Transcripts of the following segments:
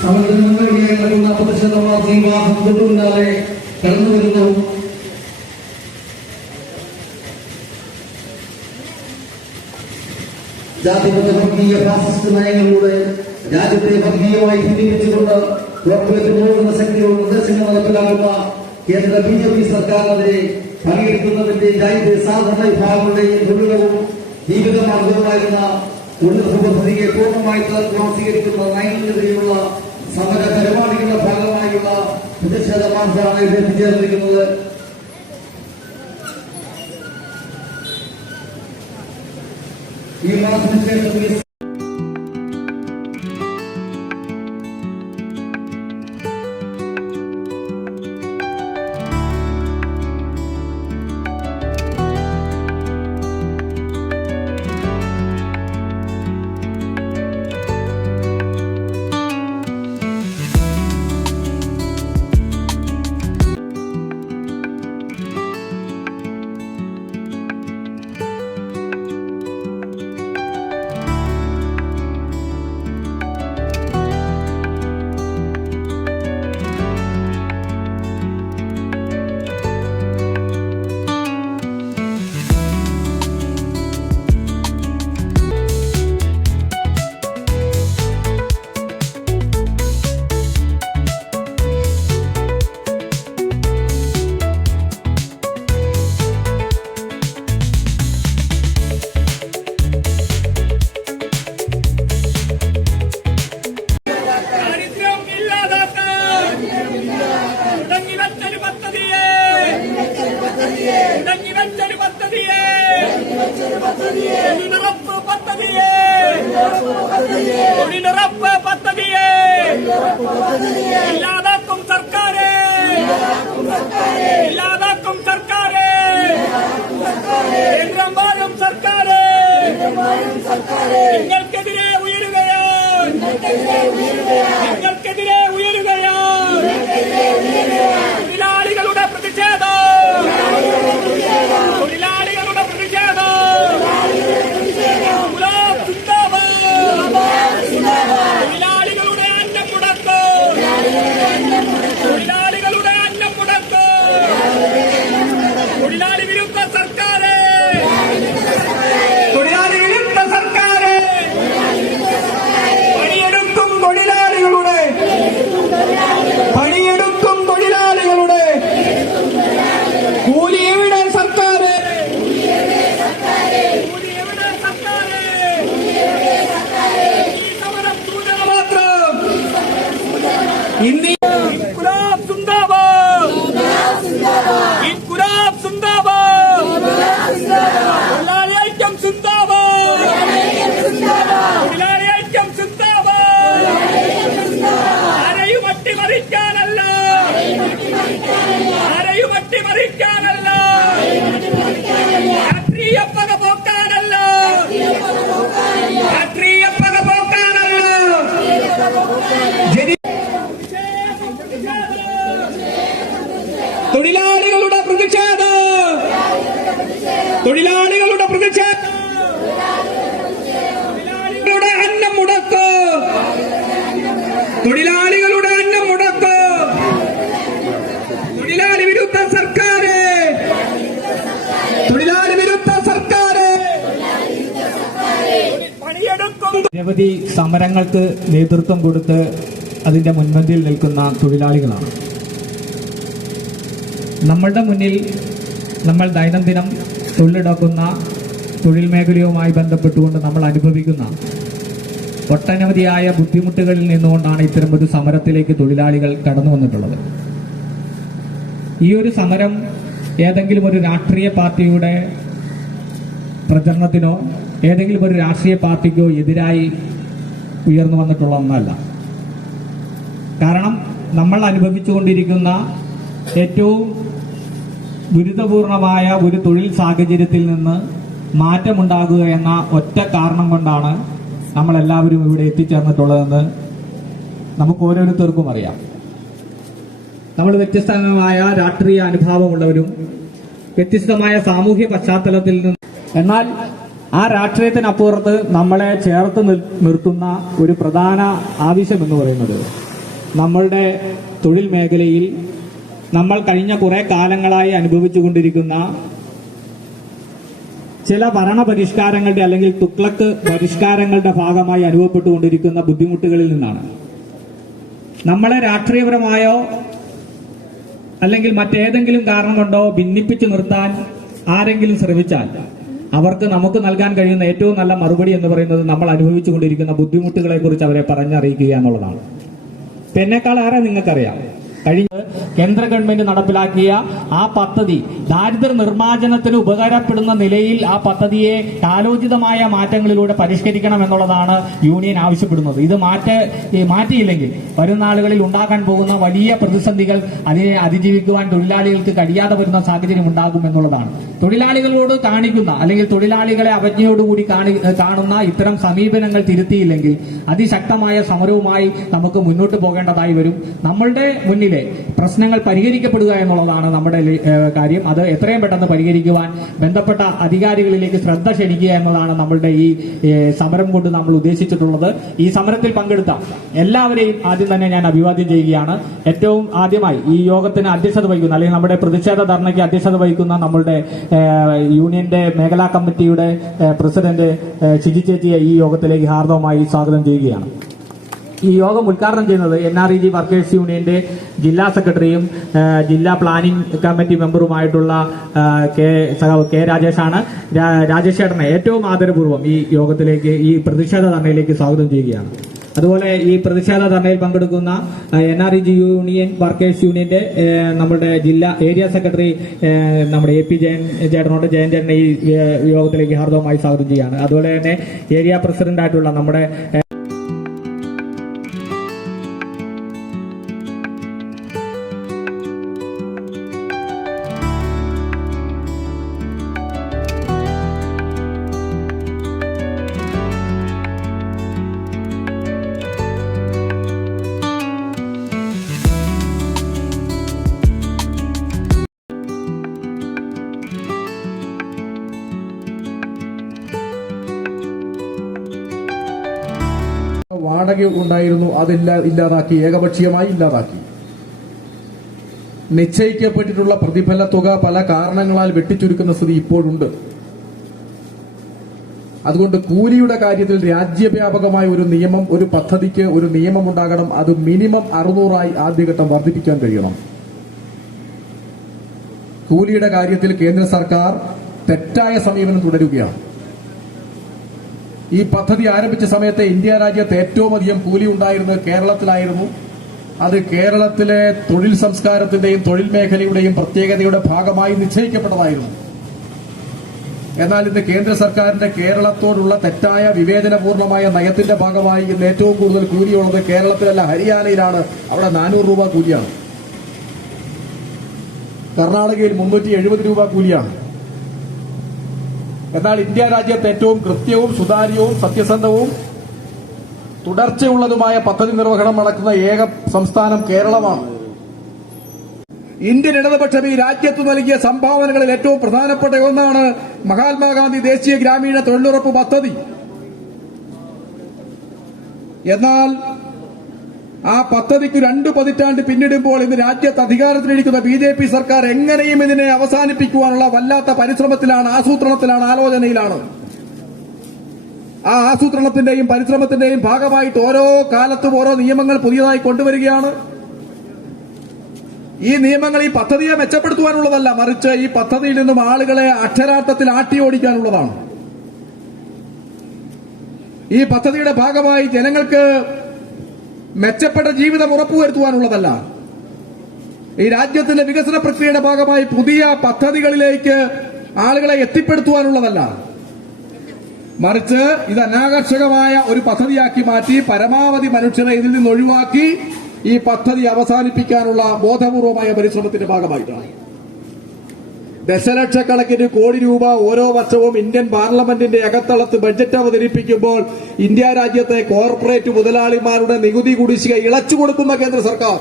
സമരത്തിന് വേണ്ടിയായി നടക്കുന്ന പ്രതിഷേധവാസി വിവാഹം തൊട്ടുപിന്നാലെ കടന്നു വരുന്നു. ജാതിമത വർഗീയ രാജ്യത്തെ വർഗീയമായി ഭിന്നിപ്പിച്ചുകൊണ്ട് ഉറപ്പുവെച്ചു പോകുന്ന ശക്തിയുടെ നിർദ്ദേശങ്ങൾ നടപ്പിലാക്കുന്ന കേന്ദ്ര ബി ജെ പി സർക്കാരിനെതിരെ പണിയെടുക്കുന്നതിന്റെ രാജ്യത്തെ സാധാരണ വിഭാഗങ്ങളുടെയും തൊഴിലവും ജീവിത മാർഗവുമായിരുന്ന തൊഴിൽ പദ്ധതിയെ പൂർണമായി സ്വീകരിക്കുന്ന നയങ്ങളിനെതിരെയുള്ള സമര പരിപാടികളുടെ ഭാഗമായുള്ള പ്രതിഷേധ മാർച്ചാണ് ഇത് എത്തിച്ചേർന്നിരിക്കുന്നത് ഈ മാസത്തിന് തൊഴിലാളികളുടെ പ്രതിഷേധം. തൊഴിലാളികളുടെ പ്രതിഷേധം. തൊഴിലാളികളുടെ അന്നം മുടക്ക്. തൊഴിലാളികളുടെ അന്നം മുടക്ക്. തൊഴിലാളി വിരുദ്ധ സർക്കാർ തൊഴിലാളി വിരുദ്ധ സർക്കാർ നിരവധി സമരങ്ങൾക്ക് നേതൃത്വം കൊടുത്ത് അതിന്റെ മുൻപന്തിയിൽ നിൽക്കുന്ന തൊഴിലാളികളാണ്. നമ്മളുടെ മുന്നിൽ നമ്മൾ ദൈനംദിനം തൊഴിലെടുക്കുന്ന തൊഴിൽ മേഖലയുമായി ബന്ധപ്പെട്ടുകൊണ്ട് നമ്മൾ അനുഭവിക്കുന്ന ഒട്ടനവധിയായ ബുദ്ധിമുട്ടുകളിൽ നിന്നുകൊണ്ടാണ് ഇത്തരം ഒരു സമരത്തിലേക്ക് തൊഴിലാളികൾ കടന്നു വന്നിട്ടുള്ളത്. ഈ ഒരു സമരം ഏതെങ്കിലും ഒരു രാഷ്ട്രീയ പാർട്ടിയുടെ പ്രചരണത്തിനോ ഏതെങ്കിലും ഒരു രാഷ്ട്രീയ പാർട്ടിക്കോ എതിരായി ഉയർന്നു വന്നിട്ടുള്ള ഒന്നല്ല. കാരണം നമ്മൾ അനുഭവിച്ചുകൊണ്ടിരിക്കുന്ന ഏറ്റവും ദുരിതപൂർണമായ ഒരു തൊഴിൽ സാഹചര്യത്തിൽ നിന്ന് മാറ്റമുണ്ടാകുക എന്ന ഒറ്റ കാരണം കൊണ്ടാണ് നമ്മൾ എല്ലാവരും ഇവിടെ എത്തിച്ചേർന്നിട്ടുള്ളതെന്ന് നമുക്ക് ഓരോരുത്തർക്കും അറിയാം. നമ്മൾ വ്യത്യസ്തമായ രാഷ്ട്രീയ അനുഭാവമുള്ളവരും വ്യത്യസ്തമായ സാമൂഹ്യ പശ്ചാത്തലത്തിൽ നിന്ന് എന്നാൽ ആ രാഷ്ട്രീയത്തിനപ്പുറത്ത് നമ്മളെ ചേർത്ത് നിർത്തുന്ന ഒരു പ്രധാന ആവശ്യം എന്ന് പറയുന്നത് നമ്മളുടെ തൊഴിൽ മേഖലയിൽ നമ്മൾ കഴിഞ്ഞ കുറെ കാലങ്ങളായി അനുഭവിച്ചുകൊണ്ടിരിക്കുന്ന ചില ഭരണ പരിഷ്കാരങ്ങളുടെ അല്ലെങ്കിൽ തുക്ലക്ക് പരിഷ്കാരങ്ങളുടെ ഭാഗമായി അനുഭവപ്പെട്ടുകൊണ്ടിരിക്കുന്ന ബുദ്ധിമുട്ടുകളിൽ നിന്നാണ്. നമ്മളെ രാഷ്ട്രീയപരമായോ അല്ലെങ്കിൽ മറ്റേതെങ്കിലും കാരണം കൊണ്ടോ ഭിന്നിപ്പിച്ചു നിർത്താൻ ആരെങ്കിലും ശ്രമിച്ചാൽ അവർക്ക് നമുക്ക് നൽകാൻ കഴിയുന്ന ഏറ്റവും നല്ല മറുപടി എന്ന് പറയുന്നത് നമ്മൾ അനുഭവിച്ചുകൊണ്ടിരിക്കുന്ന ബുദ്ധിമുട്ടുകളെക്കുറിച്ച് അവരെ പറഞ്ഞറിയിക്കുക എന്നുള്ളതാണ്. എന്നെക്കാൾ ആരെ നിങ്ങൾക്കറിയാം? കഴിഞ്ഞ കേന്ദ്ര ഗവൺമെന്റ് നടപ്പിലാക്കിയ ആ പദ്ധതി ദാരിദ്ര്യ നിർമ്മാർജനത്തിന് ഉപകാരപ്പെടുന്ന നിലയിൽ ആ പദ്ധതിയെ കാലോചിതമായ മാറ്റങ്ങളിലൂടെ പരിഷ്കരിക്കണം എന്നുള്ളതാണ് യൂണിയൻ ആവശ്യപ്പെടുന്നത്. ഇത് മാറ്റ മാറ്റിയില്ലെങ്കിൽ വരും നാളുകളിൽ ഉണ്ടാക്കാൻ പോകുന്ന വലിയ പ്രതിസന്ധികൾ അതിനെ അതിജീവിക്കുവാൻ തൊഴിലാളികൾക്ക് കഴിയാതെ വരുന്ന സാഹചര്യം ഉണ്ടാകും എന്നുള്ളതാണ്. തൊഴിലാളികളോട് കാണിക്കുന്ന അല്ലെങ്കിൽ തൊഴിലാളികളെ അവജ്ഞയോടുകൂടി കാണി കാണുന്ന ഇത്തരം സമീപനങ്ങൾ തിരുത്തിയില്ലെങ്കിൽ അതിശക്തമായ സമരവുമായി നമുക്ക് മുന്നോട്ട് പോകേണ്ടതായി വരും. നമ്മളുടെ മുന്നിലെ പ്രശ്നങ്ങൾ പരിഹരിക്കപ്പെടുക എന്നുള്ളതാണ് നമ്മുടെ കാര്യം. അത് എത്രയും പെട്ടെന്ന് പരിഹരിക്കുവാൻ ബന്ധപ്പെട്ട അധികാരികളിലേക്ക് ശ്രദ്ധ ക്ഷണിക്കുക എന്നതാണ് നമ്മളുടെ ഈ സമരം കൊണ്ട് നമ്മൾ ഉദ്ദേശിച്ചിട്ടുള്ളത്. ഈ സമരത്തിൽ പങ്കെടുത്ത എല്ലാവരെയും ആദ്യം തന്നെ ഞാൻ അഭിവാദ്യം ചെയ്യുകയാണ്. ഏറ്റവും ആദ്യമായി ഈ യോഗത്തിന് അധ്യക്ഷത വഹിക്കുന്ന അല്ലെങ്കിൽ നമ്മുടെ പ്രതിഷേധ ധർണയ്ക്ക് അധ്യക്ഷത വഹിക്കുന്ന നമ്മളുടെ യൂണിയന്റെ മേഖലാ കമ്മിറ്റിയുടെ പ്രസിഡന്റ് ചേച്ചിയെ ഈ യോഗത്തിലേക്ക് ഹാർദവമായി സ്വാഗതം ചെയ്യുകയാണ്. ഈ യോഗം ഉദ്ഘാടനം ചെയ്യുന്നത് N R E G workers യൂണിയന്റെ ജില്ലാ സെക്രട്ടറിയും ജില്ലാ പ്ലാനിംഗ് കമ്മിറ്റി മെമ്പറുമായിട്ടുള്ള കെ സഖാവ് കെ രാജേഷാണ്. രാജേഷ് ചേട്ടനെ ഏറ്റവും ആദരപൂർവം ഈ യോഗത്തിലേക്ക് ഈ പ്രതിഷേധ ധർണയിലേക്ക് സ്വാഗതം ചെയ്യുകയാണ്. അതുപോലെ ഈ പ്രതിഷേധ ധർണയിൽ പങ്കെടുക്കുന്ന N R E G union workers യൂണിയന്റെ നമ്മുടെ ജില്ലാ ഏരിയ സെക്രട്ടറി നമ്മുടെ എ പി ജയൻ ചേട്ടനോട് ജയൻ ചേട്ടനെ ഈ യോഗത്തിലേക്ക് ഹാർദവമായി സ്വാഗതം ചെയ്യുകയാണ്. അതുപോലെ തന്നെ ഏരിയ പ്രസിഡന്റ് ആയിട്ടുള്ള നമ്മുടെ ഏ, ഉണ്ടായിരുന്നു അതില്ല ഇല്ലാതാക്കി ഏകപക്ഷീയമായി ഇല്ലാതാക്കി. നിശ്ചയിക്കപ്പെട്ടിട്ടുള്ള പ്രതിഫല തുക പല കാരണങ്ങളാൽ വെട്ടിച്ചുരുക്കുന്ന സ്ഥിതി ഇപ്പോഴുണ്ട്. അതുകൊണ്ട് കൂലിയുടെ കാര്യത്തിൽ രാജ്യവ്യാപകമായ ഒരു നിയമം ഒരു പദ്ധതിക്ക് ഒരു നിയമം ഉണ്ടാകണം. അത് മിനിമം അറുന്നൂറായി ആദ്യഘട്ടം വർദ്ധിപ്പിക്കാൻ കഴിയണം. കൂലിയുടെ കാര്യത്തിൽ കേന്ദ്ര സർക്കാർ തെറ്റായ സമീപനം തുടരുകയാണ്. ഈ പദ്ധതി ആരംഭിച്ച സമയത്ത് ഇന്ത്യ രാജ്യത്ത് ഏറ്റവും അധികം കൂലി ഉണ്ടായിരുന്നത് കേരളത്തിലായിരുന്നു. അത് കേരളത്തിലെ തൊഴിൽ സംസ്കാരത്തിന്റെയും തൊഴിൽ മേഖലയുടെയും പ്രത്യേകതയുടെ ഭാഗമായി നിശ്ചയിക്കപ്പെട്ടതായിരുന്നു. എന്നാൽ ഇന്ന് കേന്ദ്ര സർക്കാരിന്റെ കേരളത്തോടുള്ള തെറ്റായ വിവേചനപൂർണമായ നയത്തിന്റെ ഭാഗമായി ഇന്ന് ഏറ്റവും കൂടുതൽ കൂലിയുള്ളത് കേരളത്തിലല്ല ഹരിയാനയിലാണ്. അവിടെ നാനൂറ് രൂപ കൂലിയാണ്. കർണാടകയിൽ മുന്നൂറ്റി എഴുപത് രൂപ കൂലിയാണ്. എന്നാൽ ഇന്ത്യ രാജ്യത്ത് ഏറ്റവും കൃത്യവും സുതാര്യവും സത്യസന്ധവും തുടർച്ചയുള്ളതുമായ പദ്ധതി നിർവഹണം നടക്കുന്ന ഏക സംസ്ഥാനം കേരളമാണ്. ഇന്ത്യൻ ഇടതുപക്ഷം ഈ രാജ്യത്ത് നൽകിയ സംഭാവനകളിൽ ഏറ്റവും പ്രധാനപ്പെട്ട ഒന്നാണ് മഹാത്മാഗാന്ധി ദേശീയ ഗ്രാമീണ തൊഴിലുറപ്പ് പദ്ധതി. എന്നാൽ ആ പദ്ധതിക്ക് രണ്ടു പതിറ്റാണ്ട് പിന്നിടുമ്പോൾ ഇന്ന് രാജ്യത്ത് അധികാരത്തിലിരിക്കുന്ന ബി ജെ പി സർക്കാർ എങ്ങനെയും ഇതിനെ അവസാനിപ്പിക്കുവാനുള്ള വല്ലാത്ത പരിശ്രമത്തിലാണ് ആസൂത്രണത്തിലാണ് ആലോചനയിലാണ്. ആ ആസൂത്രണത്തിന്റെയും പരിശ്രമത്തിന്റെയും ഭാഗമായിട്ട് ഓരോ കാലത്തും ഓരോ നിയമങ്ങൾ പുതിയതായി കൊണ്ടുവരികയാണ്. ഈ നിയമങ്ങൾ ഈ പദ്ധതിയെ മെച്ചപ്പെടുത്തുവാനുള്ളതല്ല മറിച്ച് ഈ പദ്ധതിയിൽ നിന്നും ആളുകളെ അക്ഷരാർത്ഥത്തിൽ ആട്ടി ഓടിക്കാനുള്ളതാണ് ഈ പദ്ധതിയുടെ ഭാഗമായി ജനങ്ങൾക്ക് മെച്ചപ്പെട്ട ജീവിതം ഉറപ്പുവരുത്തുവാനുള്ളതല്ല. ഈ രാജ്യത്തിന്റെ വികസന പ്രക്രിയയുടെ ഭാഗമായി പുതിയ പദ്ധതികളിലേക്ക് ആളുകളെ എത്തിപ്പെടുത്തുവാനുള്ളതല്ല. മറിച്ച് ഇത് അനാകർഷകമായ ഒരു പദ്ധതിയാക്കി മാറ്റി പരമാവധി മനുഷ്യരെ ഇതിൽ നിന്ന് ഒഴിവാക്കി ഈ പദ്ധതി അവസാനിപ്പിക്കാനുള്ള ബോധപൂർവമായ പരിശ്രമത്തിന്റെ ഭാഗമായിട്ടാണ്. ദശലക്ഷക്കണക്കിന് കോടി രൂപ ഓരോ വർഷവും ഇന്ത്യൻ പാർലമെന്റിന്റെ അകത്തളത്ത് ബഡ്ജറ്റ് അവതരിപ്പിക്കുമ്പോൾ ഇന്ത്യ രാജ്യത്തെ കോർപ്പറേറ്റ് മുതലാളിമാരുടെ നികുതി കുടിശ്ശിക ഇളച്ചു കൊടുക്കുന്ന കേന്ദ്ര സർക്കാർ.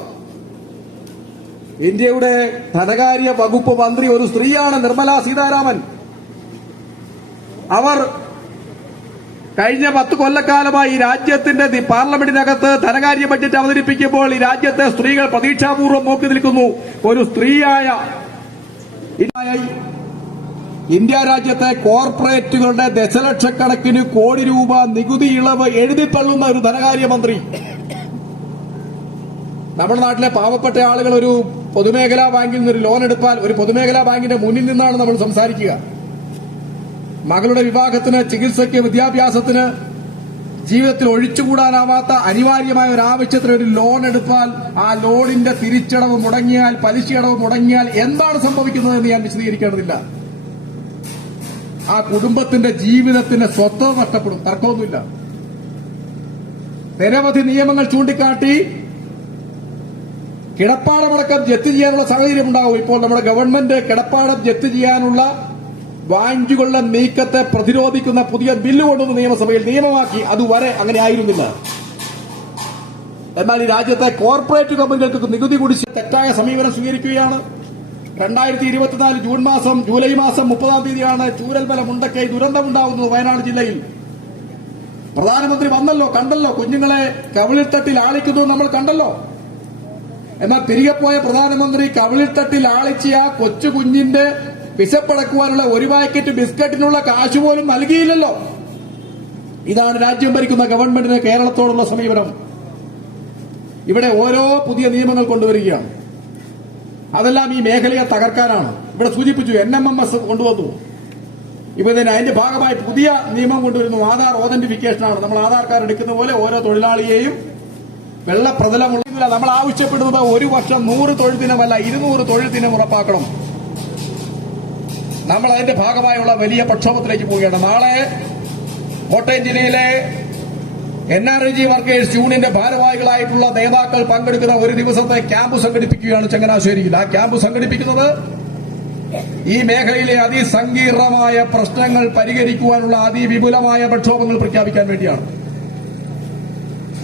ഇന്ത്യയുടെ ധനകാര്യ വകുപ്പ് മന്ത്രി ഒരു സ്ത്രീയാണ് നിർമ്മല സീതാരാമൻ. അവർ കഴിഞ്ഞ പത്ത് കൊല്ലക്കാലമായി രാജ്യത്തിന്റെ പാർലമെന്റിനകത്ത് ധനകാര്യ ബഡ്ജറ്റ് അവതരിപ്പിക്കുമ്പോൾ ഈ രാജ്യത്തെ സ്ത്രീകൾ പ്രതീക്ഷാപൂർവം നോക്കി നിൽക്കുന്നു. ഒരു സ്ത്രീയായ ഇന്ത്യ രാജ്യത്തെ കോർപ്പറേറ്റുകളുടെ ദശലക്ഷക്കണക്കിന് കോടി രൂപ നികുതി ഇളവ് എഴുതിത്തള്ളുന്ന ഒരു ധനകാര്യമന്ത്രി. നമ്മുടെ നാട്ടിലെ പാവപ്പെട്ട ആളുകൾ ഒരു പൊതുമേഖലാ ബാങ്കിൽ നിന്ന് ഒരു ലോൺ എടുത്താൽ ഒരു പൊതുമേഖലാ ബാങ്കിന്റെ മുന്നിൽ നിന്നാണ് നമ്മൾ സംസാരിക്കുക. മകളുടെ വിവാഹത്തിന് ചികിത്സയ്ക്ക് വിദ്യാഭ്യാസത്തിന് ജീവിതത്തിൽ ഒഴിച്ചുകൂടാനാവാത്ത അനിവാര്യമായ ഒരു ആവശ്യത്തിന് ഒരു ലോൺ എടുത്താൽ ആ ലോണിന്റെ തിരിച്ചടവ് മുടങ്ങിയാൽ പലിശയടവ് മുടങ്ങിയാൽ എന്താണ് സംഭവിക്കുന്നത് എന്ന് ഞാൻ വിശദീകരിക്കേണ്ടതില്ല. ആ കുടുംബത്തിന്റെ ജീവിതത്തിന്റെ സ്വത്ത് നഷ്ടപ്പെടും. തർക്കമൊന്നുമില്ല. നിരവധി നിയമങ്ങൾ ചൂണ്ടിക്കാട്ടി കിടപ്പാടമടക്കം ജപ്തി ചെയ്യാനുള്ള സാഹചര്യം ഉണ്ടാവും ഇപ്പോൾ നമ്മുടെ ഗവൺമെന്റ് കിടപ്പാടം ജപ്തി ചെയ്യാനുള്ള വാഞ്ചുകളുടെ നീക്കത്തെ പ്രതിരോധിക്കുന്ന പുതിയ ബില്ല് കൊണ്ടുവന്ന് നിയമസഭയിൽ നിയമമാക്കി അതുവരെ അങ്ങനെ ആയിരുന്നില്ല. എന്നാൽ ഈ രാജ്യത്തെ കോർപ്പറേറ്റ് കമ്പനികൾക്ക് നികുതി കുടിച്ച് തെറ്റായ സമീപനം സ്വീകരിക്കുകയാണ്. രണ്ടായിരത്തി ഇരുപത്തിനാല് ജൂൺ മാസം ജൂലൈ മാസം മുപ്പതാം തീയതിയാണ് ചൂരൽമല മുണ്ടക്കൈ ദുരന്തമുണ്ടാകുന്നത് വയനാട് ജില്ലയിൽ. പ്രധാനമന്ത്രി വന്നല്ലോ കണ്ടല്ലോ കുഞ്ഞുങ്ങളെ കവിളിത്തട്ടിൽ ആളിക്കുന്നു നമ്മൾ കണ്ടല്ലോ. എന്നാൽ തിരികെ പോയ പ്രധാനമന്ത്രി കവിളിത്തട്ടിൽ ആളിച്ച ആ കൊച്ചു കുഞ്ഞിന്റെ വിശപ്പടക്കുവാനുള്ള ഒരു പാക്കറ്റ് ബിസ്ക്കറ്റിനുള്ള കാശ് പോലും നൽകിയില്ലല്ലോ. ഇതാണ് രാജ്യം ഭരിക്കുന്ന ഗവൺമെന്റിന് കേരളത്തോടുള്ള സമീപനം. ഇവിടെ ഓരോ പുതിയ നിയമങ്ങൾ കൊണ്ടുവരികയാണ്. അതെല്ലാം ഈ മേഖലയെ തകർക്കാനാണ്. ഇവിടെ സൂചിപ്പിച്ചു എൻ എം എം എസ് കൊണ്ടുവന്നു. ഇപ്പൊ ഇതിന് അതിന്റെ ഭാഗമായി പുതിയ നിയമം കൊണ്ടുവരുന്നു. ആധാർ ഓതന്റിഫിക്കേഷനാണ് നമ്മൾ ആധാർ കാർഡ് എടുക്കുന്ന പോലെ ഓരോ തൊഴിലാളിയെയും വെള്ളപ്രതലമുള്ള നമ്മൾ ആവശ്യപ്പെടുന്നത് ഒരു വർഷം നൂറ് തൊഴിൽ ദിനമല്ല ഇരുന്നൂറ് തൊഴിൽ ദിനം ഉറപ്പാക്കണം. നമ്മൾ അതിന്റെ ഭാഗമായുള്ള വലിയ പ്രക്ഷോഭത്തിലേക്ക് പോവുകയാണ്. നാളെ കോട്ടയം ജില്ലയിലെ N R I G workers യൂണിയന്റെ ഭാരവാഹികളായിട്ടുള്ള നേതാക്കൾ പങ്കെടുക്കുന്ന ഒരു ദിവസത്തെ ക്യാമ്പ് സംഘടിപ്പിക്കുകയാണ് ചങ്ങനാശ്ശേരിയിൽ. ആ ക്യാമ്പ് സംഘടിപ്പിക്കുന്നത് ഈ മേഖലയിലെ അതിസങ്കീർണമായ പ്രശ്നങ്ങൾ പരിഹരിക്കുവാനുള്ള അതിവിപുലമായ പ്രക്ഷോഭങ്ങൾ പ്രഖ്യാപിക്കാൻ വേണ്ടിയാണ്.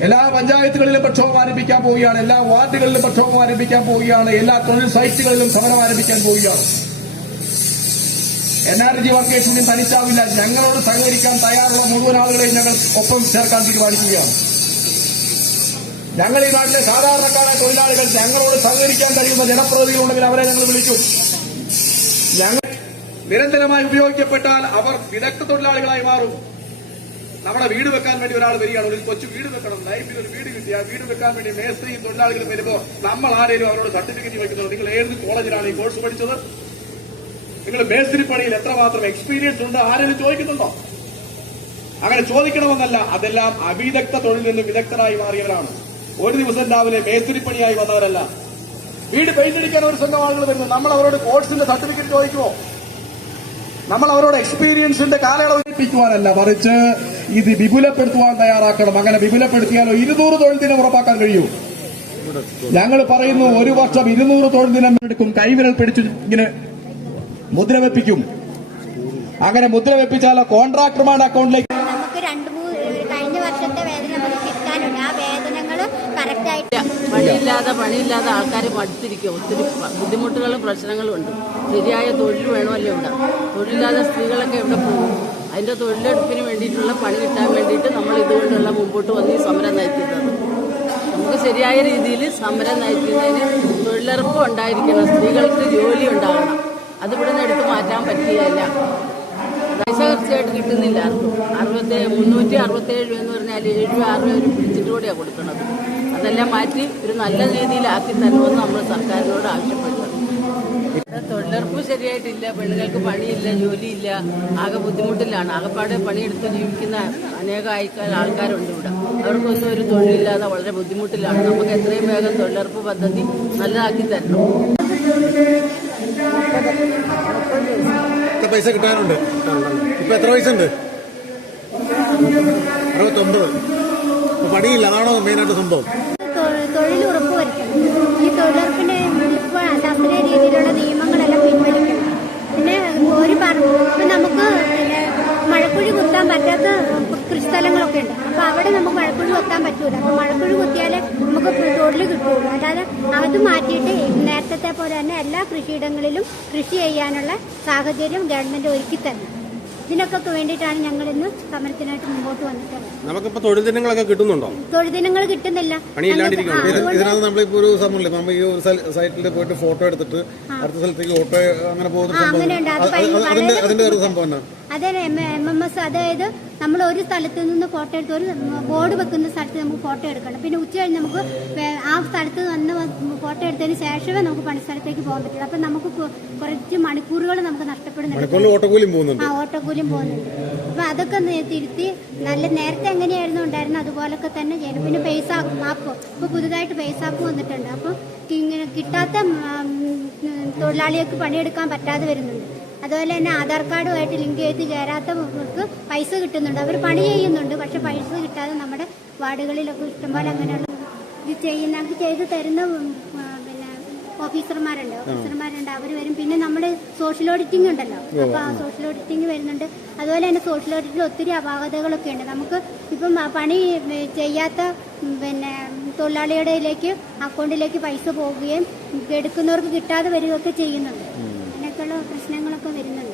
എല്ലാ പഞ്ചായത്തുകളിലും പ്രക്ഷോഭം ആരംഭിക്കാൻ പോവുകയാണ്. എല്ലാ വാർഡുകളിലും പ്രക്ഷോഭം ആരംഭിക്കാൻ പോവുകയാണ്. എല്ലാ തൊഴിൽ സൈറ്റുകളിലും സമരം ആരംഭിക്കാൻ പോവുകയാണ്. എൻ ആർ ജി വർക്കേഴ്സ് തനിച്ചാവില്ല. ഞങ്ങളോട് സഹകരിക്കാൻ തയ്യാറുള്ള മുഴുവൻ ആളുകളെയും ഞങ്ങൾ ഒപ്പം ചേർക്കാൻ തീരുമാനിക്കുകയാണ്. ഞങ്ങൾ ഈ നാട്ടിലെ സാധാരണക്കാരായ തൊഴിലാളികൾ ഞങ്ങളോട് സഹകരിക്കാൻ കഴിയുന്ന ജനപ്രതിനിധികളുണ്ടെങ്കിൽ അവരെ ഞങ്ങൾ വിളിക്കും. ഞങ്ങൾ നിരന്തരമായി ഉപയോഗിക്കപ്പെട്ടാൽ അവർ വിദഗ്ധ തൊഴിലാളികളായി മാറും. നമ്മുടെ വീട് വെക്കാൻ വേണ്ടി ഒരാൾ വരികയാണ്. ഒരു കൊച്ചു വീട് വെക്കണം. ലൈഫിൽ ഒരു വീട് കിട്ടിയ വീട് വെക്കാൻ വേണ്ടി മേസ്ത്രിയും തൊഴിലാളികളും വരുമ്പോൾ നമ്മൾ ആരെങ്കിലും അവരോട് സർട്ടിഫിക്കറ്റ് വയ്ക്കുന്നത് നിങ്ങൾ ഏത് കോളേജിലാണ് ഈ കോഴ്സ് പഠിച്ചത്? നിങ്ങൾ മേസ്തിരി പണിയിൽ എത്രമാത്രം എക്സ്പീരിയൻസ് ഉണ്ട്? ആരെങ്കിലും ചോദിക്കുന്നുണ്ടോ? അങ്ങനെ ചോദിക്കണമെന്നല്ല അതെല്ലാം അവിദഗ്ധ തൊഴിൽ നിന്ന് വിദഗ്ധരായി മാറിയവരാണ്. ഒരു ദിവസം രാവിലെ മേസ്തിരി പണിയായി വന്നവരല്ല. വീട് പെയിന്റ് അടിക്കാൻ ഒരു സ്വന്തം ആളുകൾ വരുന്നു. നമ്മൾ അവരോട് കോഴ്സിന്റെ സർട്ടിഫിക്കറ്റ് ചോദിക്കുമോ നമ്മൾ അവരോട് എക്സ്പീരിയൻസിന്റെ കാലയളവ് ഏൽപ്പിക്കുവാനല്ല മറിച്ച് ഇത് വിപുലപ്പെടുത്തുവാൻ തയ്യാറാക്കണം. അങ്ങനെ വിപുലപ്പെടുത്തിയാലോ ഇരുന്നൂറ് തൊഴിൽ ദിനം ഉറപ്പാക്കാൻ കഴിയൂ. ഞങ്ങൾ പറയുന്നു ഒരു വർഷം ഇരുന്നൂറ് തൊഴിൽ ദിനം എടുക്കും. കൈവിരൽ പിടിച്ചു ഇങ്ങനെ മുദ്ര വെപ്പിക്കും അങ്ങനെ മുദ്ര വെപ്പിച്ചാൽ കോൺട്രാക്ടർമാരുടെ അക്കൗണ്ടിലേക്ക് നമുക്ക് രണ്ട് കഴിഞ്ഞ വർഷത്തെ വേതനം നമുക്ക് കിട്ടാനുണ്ട്. ആ വേദനകൾ കറക്റ്റ് ആയിട്ട് പണിയില്ലാതെ പണിയില്ലാതെ ആൾക്കാർ മടുത്തിരിക്കുക ഒത്തിരി ബുദ്ധിമുട്ടുകളും പ്രശ്നങ്ങളും ഉണ്ട്. ശരിയായ തൊഴിൽ വേണമല്ലോ ഇവിടെ. തൊഴിലില്ലാതെ സ്ത്രീകളൊക്കെ എവിടെ പോകും. അതിന്റെ തൊഴിലെടുപ്പിന് വേണ്ടിയിട്ടുള്ള പണി കിട്ടാൻ വേണ്ടിയിട്ട് നമ്മൾ ഇതുകൊണ്ടുള്ള മുമ്പോട്ട് വന്ന് ഈ സമരം നയിക്കുന്നത്. നമുക്ക് ശരിയായ രീതിയിൽ സമരം നയിക്കുന്നതിന് തൊഴിലുറപ്പ് ഉണ്ടായിരിക്കണം. സ്ത്രീകൾക്ക് ജോലി ഉണ്ടാകണം. അതിവിടെ നിന്ന് എടുത്ത് മാറ്റാൻ പറ്റിയല്ല പൈസ തീർച്ചയായിട്ട് കിട്ടുന്നില്ല. അറുപത്തി മുന്നൂറ്റി അറുപത്തേഴ് രൂപ എന്ന് പറഞ്ഞാൽ ഏഴ് ആറ് രൂപ ഒരു പിടിച്ചിട്ട് കൊടുക്കുന്നത് അതെല്ലാം മാറ്റി ഒരു നല്ല രീതിയിലാക്കി തരണമെന്ന് നമ്മൾ സർക്കാരിനോട് ആവശ്യപ്പെടുന്നത് ഇവിടെ തൊഴിലുറപ്പ് ശരിയായിട്ടില്ല പെണ്ണുങ്ങൾക്ക് പണിയില്ല ജോലിയില്ല ആകെ ബുദ്ധിമുട്ടിലാണ്. ആകെപ്പാട് പണിയെടുത്ത് ജീവിക്കുന്ന അനേകം ആൾക്കാരുണ്ട് ഇവിടെ. അവർക്കൊന്നും ഒരു തൊഴിലില്ലാതെ വളരെ ബുദ്ധിമുട്ടിലാണ്. നമുക്ക് എത്രയും വേഗം തൊഴിലുറപ്പ് പദ്ധതി നല്ലതാക്കി തരണം. എത്ര പൈസ കിട്ടാനുണ്ട്. ഇപ്പൊ എത്ര പൈസ ഉണ്ട് അറുപത്തൊമ്പത് പണിയില്ല. അതാണോ മെയിനായിട്ട് സംഭവം? തൊഴിൽ ഈ രീതിയിലുള്ള നിയമങ്ങളെല്ലാം പിന്നെ ഒരു നമുക്ക് മഴക്കുഴി കുത്താൻ പറ്റാത്ത കൃഷിസ്ഥലങ്ങളൊക്കെ ഉണ്ട്. അപ്പോൾ അവിടെ നമുക്ക് മഴക്കുഴി കുത്താൻ പറ്റൂല. അപ്പോൾ മഴക്കുഴി കുത്തിയാലേ നമുക്ക് തൊഴിൽ കിട്ടുള്ളൂ. അല്ലാതെ അത് മാറ്റിയിട്ട് നേരത്തെ പോലെ തന്നെ എല്ലാ കൃഷിയിടങ്ങളിലും കൃഷി ചെയ്യാനുള്ള സാഹചര്യം ഗവൺമെന്റ് ഒരുക്കി തരണം ഇതിനൊക്കെ വേണ്ടിയിട്ടാണ് ഞങ്ങൾ ഇന്ന് സമരത്തിനായിട്ട് മുമ്പോട്ട് വന്നിട്ടുള്ളത്. നമുക്കിപ്പോ തൊഴിൽ ദിനങ്ങളൊക്കെ കിട്ടുന്നുണ്ടോ? തൊഴിൽ ദിനങ്ങൾ കിട്ടുന്നില്ല. ഇതിനകത്ത് നമ്മളിപ്പോ ഒരു സംഭവമില്ലേ നമ്മൾ ഈ ഒരു സൈറ്റിൽ പോയിട്ട് ഫോട്ടോ എടുത്തിട്ട് അടുത്ത സ്ഥലത്തേക്ക് ഓട്ടോ അങ്ങനെ പോകുന്ന അതിന്റെ ഒരു സംഭവം അതെ എം എം എസ് അതായത് നമ്മൾ ഒരു സ്ഥലത്ത് നിന്ന് ഫോട്ടോ എടുത്ത് ഒരു ബോർഡ് വെക്കുന്ന സ്ഥലത്ത് നമുക്ക് ഫോട്ടോ എടുക്കണം. പിന്നെ ഉച്ച കഴിഞ്ഞ് നമുക്ക് ആ സ്ഥലത്ത് വന്ന് ഫോട്ടോ എടുത്തതിന് ശേഷമേ നമുക്ക് പണിസ്ഥലത്തേക്ക് പോകാൻ പറ്റുള്ളൂ. അപ്പം നമുക്ക് കുറച്ച് മണിക്കൂറുകൾ നമുക്ക് നഷ്ടപ്പെടുന്നുണ്ട്. ആ ഓട്ടോക്കൂലിയും പോകുന്നുണ്ട്. അപ്പൊ അതൊക്കെ തിരുത്തി നല്ല നേരത്തെ എങ്ങനെയായിരുന്നു ഉണ്ടായിരുന്നത്? അതുപോലൊക്കെ തന്നെ ചെയ്യണം പിന്നെ പൈസ ആപ്പ് ഇപ്പൊ പുതുതായിട്ട് പൈസ വന്നിട്ടുണ്ട്. അപ്പോൾ ഇങ്ങനെ കിട്ടാത്ത തൊഴിലാളികൾക്ക് പണിയെടുക്കാൻ പറ്റാതെ വരുന്നുണ്ട്. അതുപോലെ തന്നെ ആധാർ കാർഡുമായിട്ട് ലിങ്ക് ചെയ്ത് ചേരാത്തവർക്ക് പൈസ കിട്ടുന്നുണ്ട്. അവർ പണി ചെയ്യുന്നുണ്ട് പക്ഷെ പൈസ കിട്ടാതെ നമ്മുടെ വാർഡുകളിലൊക്കെ ഇഷ്ടംപോലെ അങ്ങനെയുള്ള ഇത് ചെയ്യുന്ന ചെയ്തു തരുന്ന ഓഫീസർമാരുണ്ട് ഓഫീസർമാരുണ്ട് അവർ വരും. പിന്നെ നമ്മുടെ സോഷ്യൽ ഓഡിറ്റിംഗ് ഉണ്ടല്ലോ. അപ്പൊ ആ സോഷ്യൽ ഓഡിറ്റിംഗ് വരുന്നുണ്ട്. അതുപോലെ തന്നെ സോഷ്യൽ ഓഡിറ്റിൽ ഒത്തിരി അപാകതകളൊക്കെ ഉണ്ട്. നമുക്ക് ഇപ്പം പണി ചെയ്യാത്ത പിന്നെ തൊഴിലാളിയുടെയിലേക്ക് അക്കൗണ്ടിലേക്ക് പൈസ പോവുകയും എടുക്കുന്നവർക്ക് കിട്ടാതെ വരികയൊക്കെ ചെയ്യുന്നുണ്ട്. അങ്ങനെയൊക്കെയുള്ള പ്രശ്നങ്ങളൊക്കെ വരുന്നുണ്ട്.